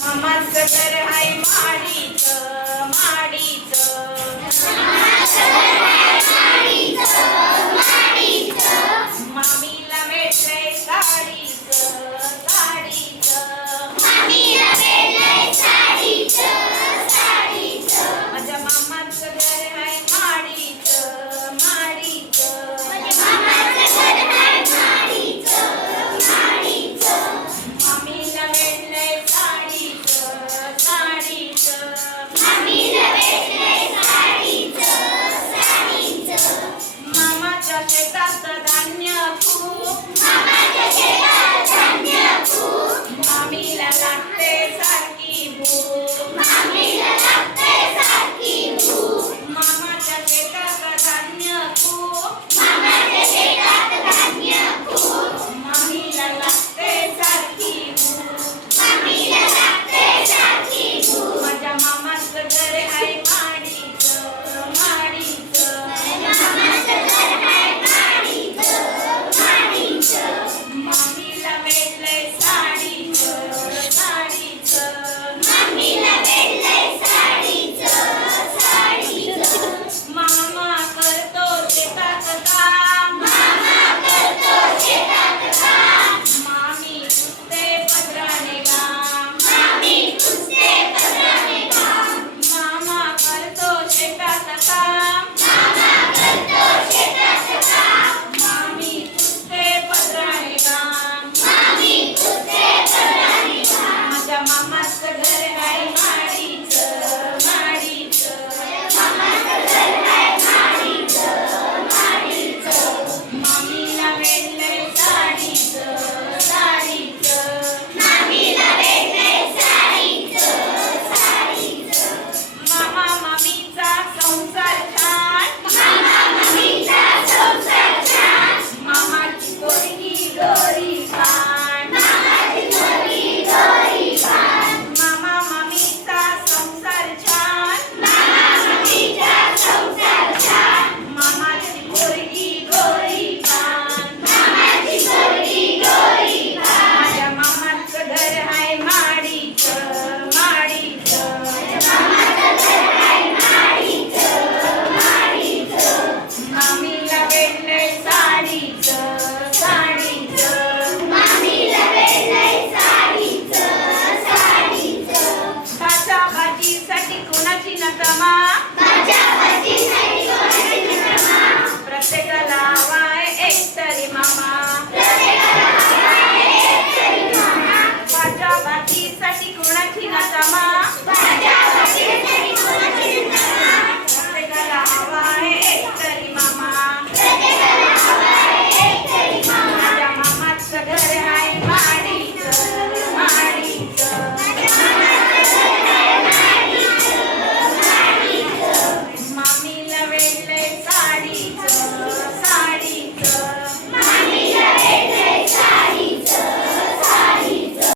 मामाचं घर हाय माडीचं मामीला भेटलंय साडीचं माझ्या मामाचं घर हाय माडीचं मामीला भेटलंय मामाच्या शेतात धान्य खूप मामीला लागते सारखी भूक मामाच्या शेतात धान्य खूप मामीला लागते सारखी भूक माझ्या मामाचं घर आहे माडीचं मामीला भेटलंय मामा करतो शेतात काम मामी पुसते पदराने घाम मामा करतो शेतात काम मामी पुसते पदराने घाम माझ्या मामाचं घर आहे माडीचं मामीला भेटलंय मामा मामीचा संसार छान मामाची पोरगी गोरी पान मामा मामीचा संसार छान मामाची पोरगी गोरी पान माझ्या मामाचं घर आहे माडीचं मामीला भेटलंय भाजा भाजीसाठी कोणाची नकमा प्रत्येकाला हवाय एक तरी मामा भाजा भाजीसाठी कोणाची नकमा प्रत्येकाला हवाय एक तरी मामा माझ्या मामाचं घर आहे माडीचं मामीला भेटलंय साडीचं